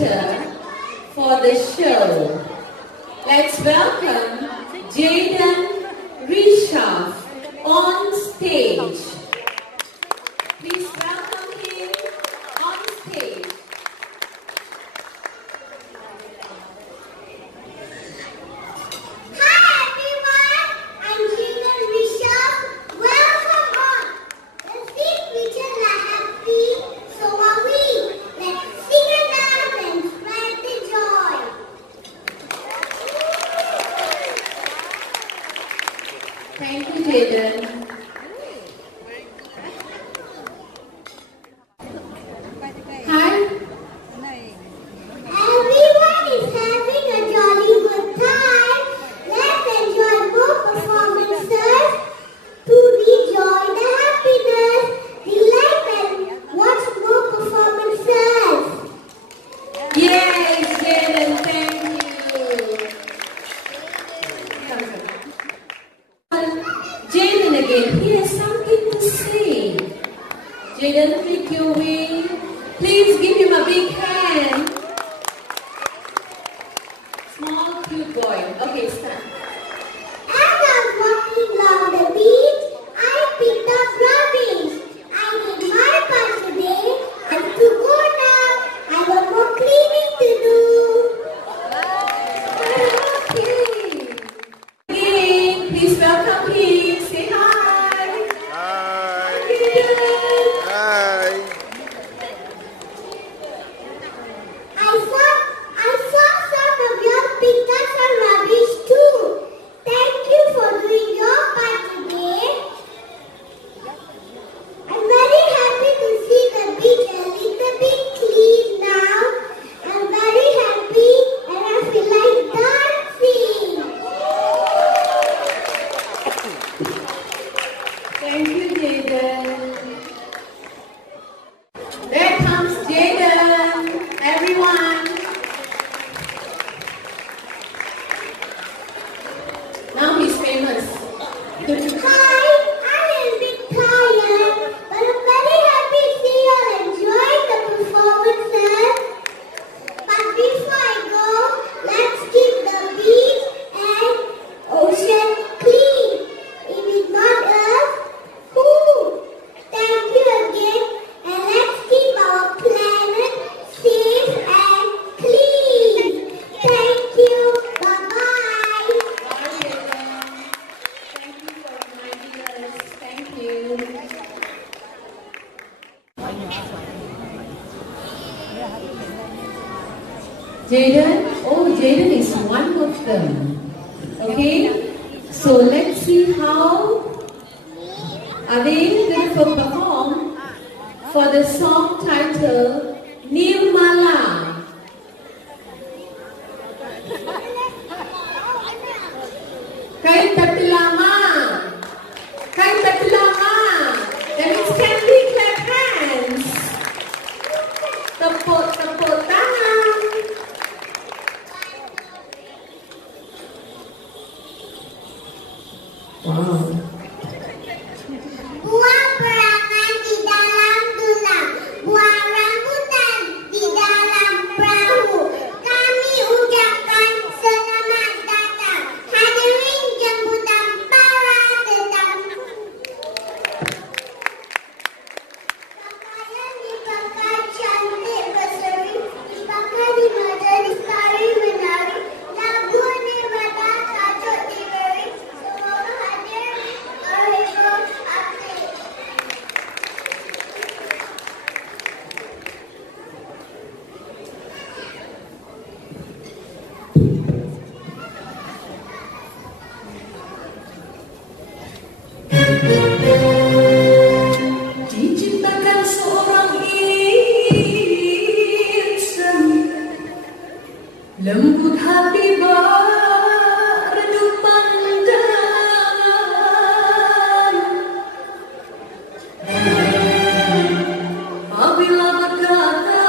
narrator for the show. Let's welcome Jeydern on stage. Please welcome him on stage. Hi everyone, I'm Jeydern. Welcome on. The sing Richard are happy, so are we. Let's sing and dance and spread the joy. Thank you, Jeydern. Hi. Everyone is having a jolly good time. Let's enjoy more performances to enjoy the happiness, delight and watch more performances. Yes, Jeydern, thank you. Jeydern again, he has something to say. Jeydern, make your way. Please give him a big hand. Small, cute boy. Okay, start. As I was walking along the beach, I picked up rubbish. I did my part today, and to go now, I have more cleaning to do. Okay. Again, please welcome him. Say hi. Hi. Jeydern. Hi. I saw some of you pick up some rubbish too. Thank you for doing your part today. I'm very happy to see the beach a little bit clean now. I'm very happy and I feel like dancing. Thank you, Jeydern. There comes Jeydern. Everyone. Now he's famous. Hi, I'm a bit tired, but I'm very happy to see you enjoying the performances. But before I go, let's keep the beach and ocean clean. If it's not us, who? Thank you again, and let's keep our planet safe and clean. Thank you. Bye-bye. Bye, Jeydern. Thank you for reminding us. Thank you. Jeydern? Oh, Jeydern is one of them. Okay? So let's see how are they going to perform for the song titled Nirmala. Kain tatilama. Kain tatilama. That means can we clap hands? Tepuk tangan. Wow. Buah perangan di dalam tulang, buah rambutan di dalam perahu. Kami ucapkan selamat datang, hadirin jemputan para tetamu. Pakaian dipakai cantik berseri, dipakai di majelis tari menari, lagu nirmala tajuk diberi, semoga hadir terhibur asik. Diciptakan seorang insan lembut hati beredup pandangan. Apabila berkata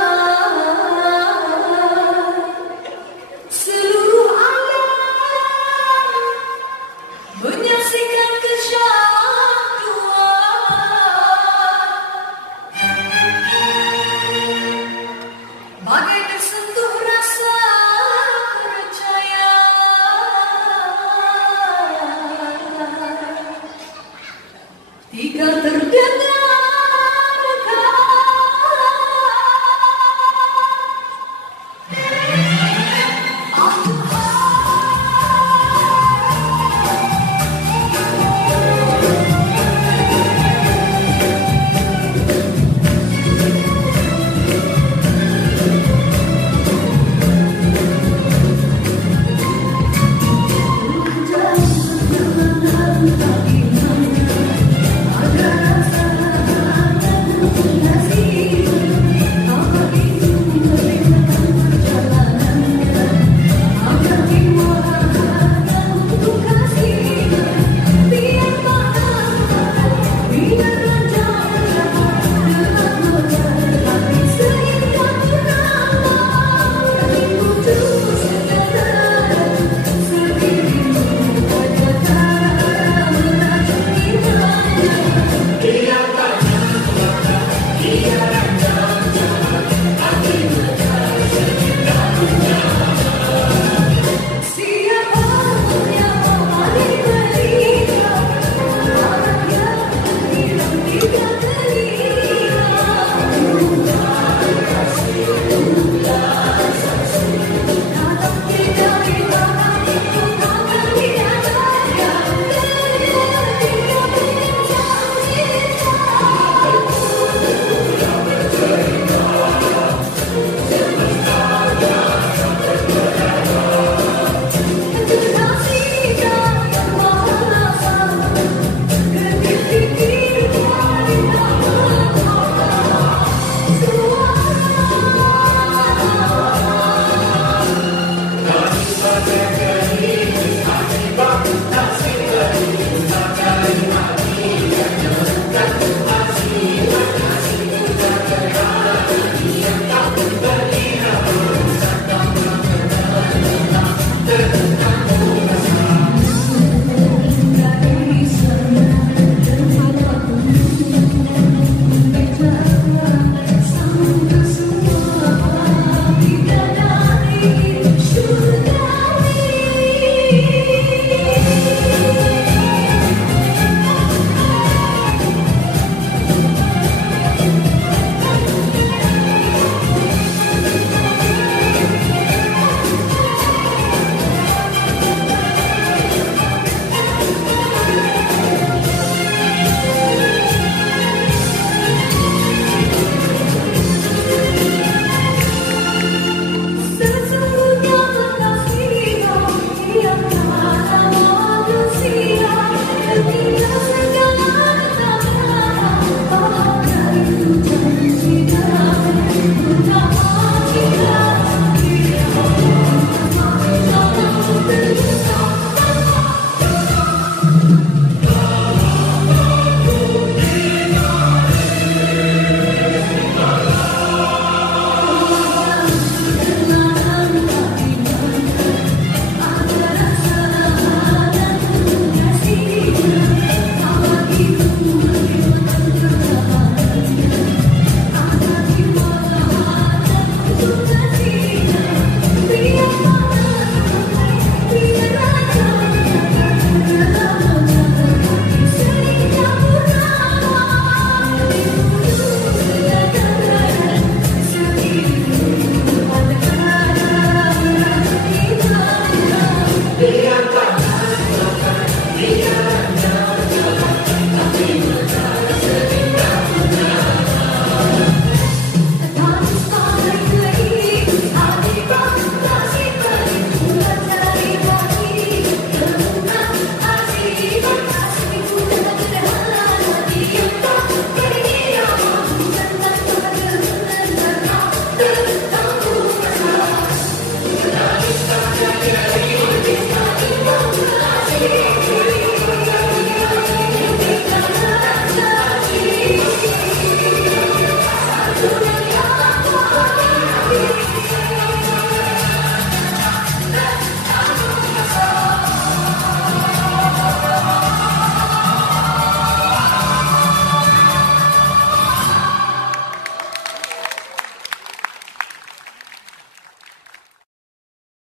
seluruh alam menyaksikan kesyahduan. sampai tersentuh